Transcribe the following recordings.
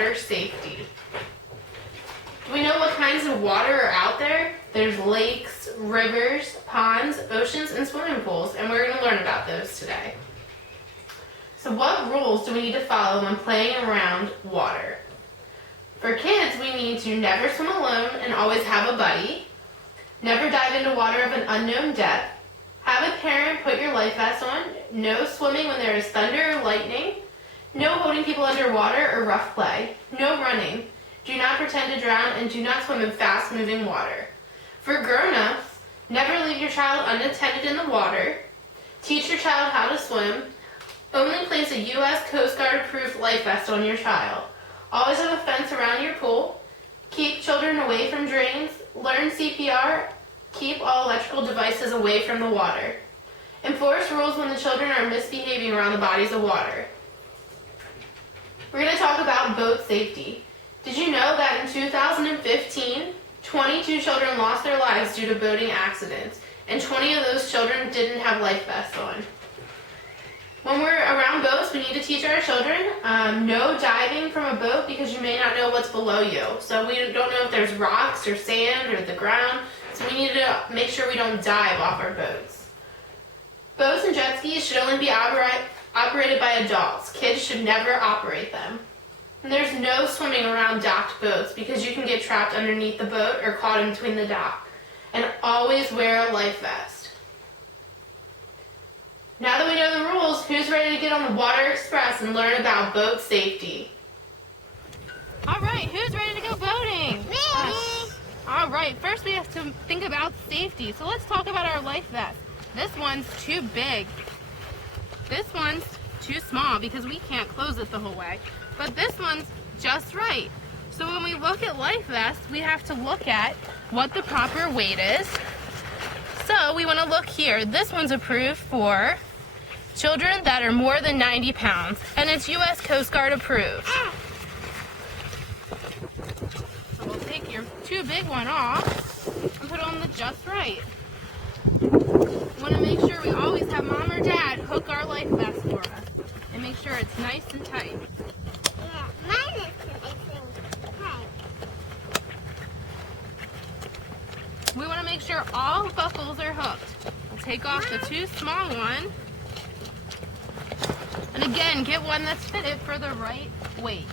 water safety. Do we know what kinds of water are out there? There's lakes, rivers, ponds, oceans, and swimming pools, and we're going to learn about those today. So what rules do we need to follow when playing around water? For kids, we need to never swim alone and always have a buddy, never dive into water of an unknown depth, have a parent put your life vest on, no swimming when there is thunder or lightning, no holding people underwater or rough play, no running, do not pretend to drown, and do not swim in fast-moving water. For grown-ups, never leave your child unattended in the water, teach your child how to swim, only place a U.S. Coast Guard approved life vest on your child, always have a fence around your pool, keep children away from drains, learn CPR, keep all electrical devices away from the water. Enforce rules when the children are misbehaving around the bodies of water. We're going to talk about boat safety. Did you know that in 2015, 22 children lost their lives due to boating accidents, and 20 of those children didn't have life vests on? When we're around boats, we need to teach our children no diving from a boat because you may not know what's below you. So we don't know if there's rocks or sand or the ground, so we need to make sure we don't dive off our boats. Boats and jet skis should only be operated by adults. Kids should never operate them. And there's no swimming around docked boats because you can get trapped underneath the boat or caught in between the dock. And always wear a life vest. Now that we know the rules, who's ready to get on the Water Express and learn about boat safety? All right, who's ready to go boating? Me! All right, first we have to think about safety. So let's talk about our life vest. This one's too big. This one's too small because we can't close it the whole way. But this one's just right. So when we look at life vests, we have to look at what the proper weight is. So we want to look here. This one's approved for children that are more than 90 pounds, and it's U.S. Coast Guard approved. So we'll take your too big one off and put on the just right. We want to make sure we always have mom or dad hook our life vest for us and make sure it's nice and tight. Yeah, mine is tight. We want to make sure all buckles are hooked. We'll take off the too small one. And again, get one that's fitted for the right weight.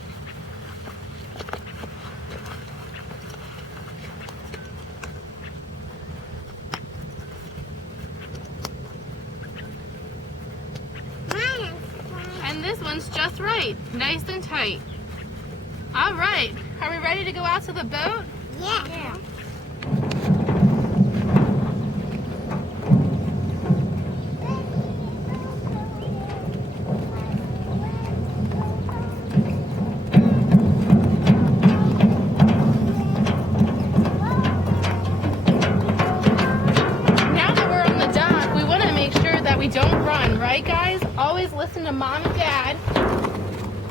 And this one's just right, nice and tight. All right, are we ready to go out to the boat? Yeah. Don't run, right guys? Always listen to mom and dad.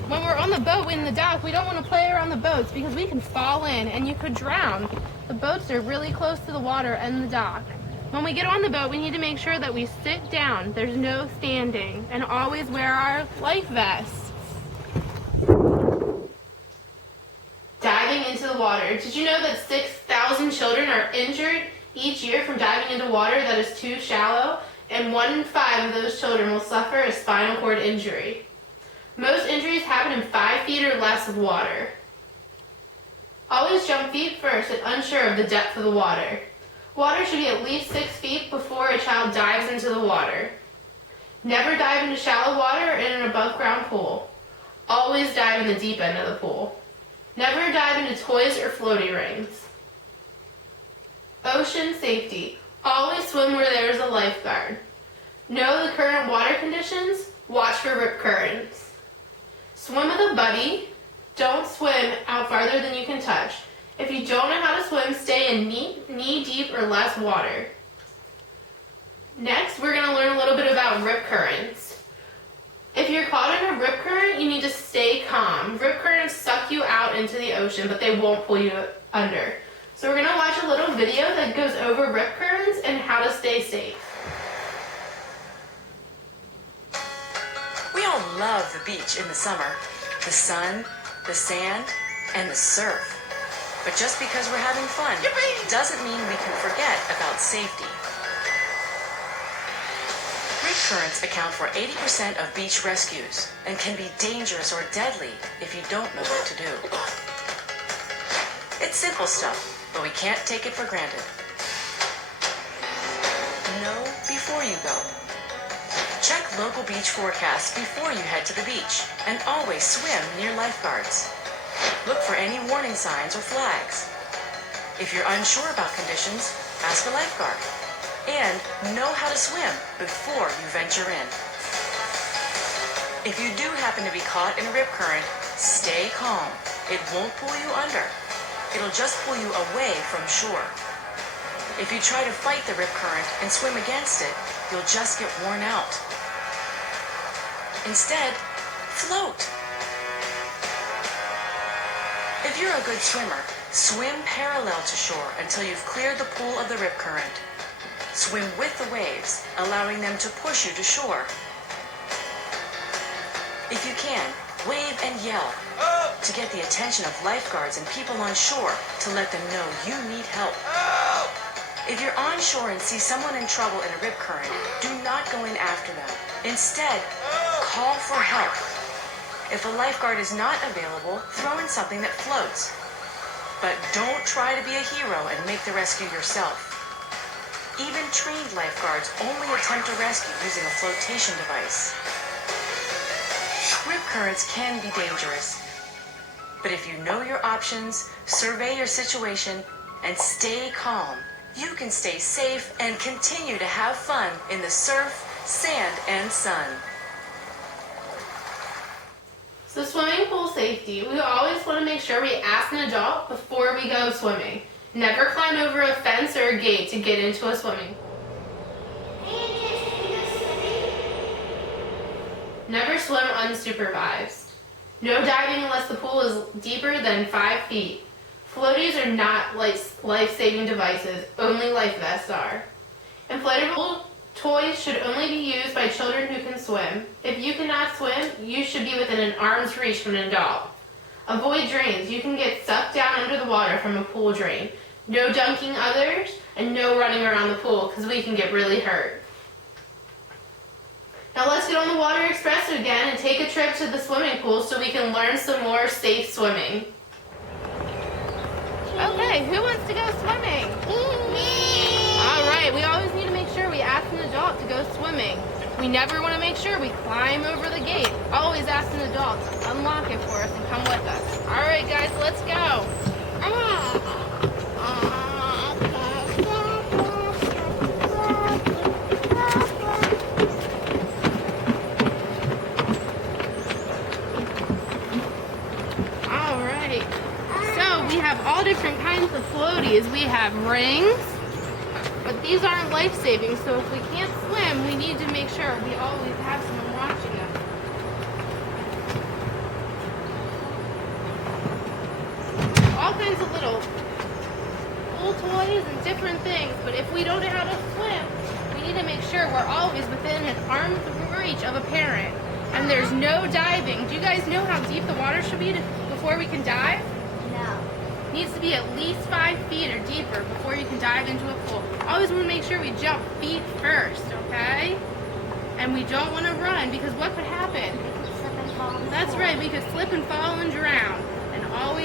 When we're on the boat in the dock, we don't want to play around the boats because we can fall in and you could drown. The boats are really close to the water and the dock. When we get on the boat, we need to make sure that we sit down. There's no standing, and always wear our life vests. Diving into the water. Did you know that 6,000 children are injured each year from diving into water that is too shallow? And 1 in 5 of those children will suffer a spinal cord injury. Most injuries happen in 5 feet or less of water. Always jump feet first if unsure of the depth of the water. Water should be at least 6 feet before a child dives into the water. Never dive into shallow water or in an above-ground pool. Always dive in the deep end of the pool. Never dive into toys or floaty rings. Ocean safety. Always swim where there is a lifeguard. Know the current water conditions. Watch for rip currents. Swim with a buddy. Don't swim out farther than you can touch. If you don't know how to swim, stay in knee-deep or less water. Next, we're going to learn a little bit about rip currents. If you're caught in a rip current, you need to stay calm. Rip currents suck you out into the ocean, but they won't pull you under. So we're going to watch a little video that goes over rip currents and how to stay safe. We all love the beach in the summer. The sun, the sand, and the surf. But just because we're having fun doesn't mean we can forget about safety. Rip currents account for 80% of beach rescues and can be dangerous or deadly if you don't know what to do. It's simple stuff, but we can't take it for granted. Know before you go. Check local beach forecasts before you head to the beach, and always swim near lifeguards. Look for any warning signs or flags. If you're unsure about conditions, ask a lifeguard. And know how to swim before you venture in. If you do happen to be caught in a rip current, stay calm. It won't pull you under. It'll just pull you away from shore. If you try to fight the rip current and swim against it, you'll just get worn out. Instead, float. If you're a good swimmer, swim parallel to shore until you've cleared the pool of the rip current. Swim with the waves, allowing them to push you to shore. If you can, wave and yell to get the attention of lifeguards and people on shore to let them know you need help. If you're on shore and see someone in trouble in a rip current, do not go in after them. Instead, call for help. If a lifeguard is not available, throw in something that floats. But don't try to be a hero and make the rescue yourself. Even trained lifeguards only attempt a rescue using a flotation device. Rip currents can be dangerous. But if you know your options, survey your situation, and stay calm, you can stay safe and continue to have fun in the surf, sand, and sun. So swimming pool safety, we always want to make sure we ask an adult before we go swimming. Never climb over a fence or a gate to get into a swimming. Never swim unsupervised. No diving unless the pool is deeper than 5 feet. Floaties are not life-saving devices, only life vests are. Inflatable toys should only be used by children who can swim. If you cannot swim, you should be within an arm's reach from an adult. Avoid drains. You can get sucked down under the water from a pool drain. No dunking others, and no running around the pool because we can get really hurt. Now let's get on the Water Express again and take a trip to the swimming pool so we can learn some more safe swimming. Okay, who wants to go swimming? Alright, we always need to make sure we ask an adult to go swimming. We never want to make sure we climb over the gate. Always ask an adult to unlock it for us and come with us. Alright guys, let's go. Alright, so we have all different kinds of floaties. We have rings, but these aren't life-saving, so if we can't swim, we need to make sure we always have someone watching us. All kinds of little pool toys and different things, but if we don't know how to swim, we need to make sure we're always within an arm's reach of a parent. And there's no diving. Do you guys know how deep the water should be before we can dive? No. It needs to be at least 5 feet or deeper before you can dive into a pool. Always want to make sure we jump feet first, okay? And we don't want to run because what could happen? Slip and fall. That's right, we could slip and fall and drown. And always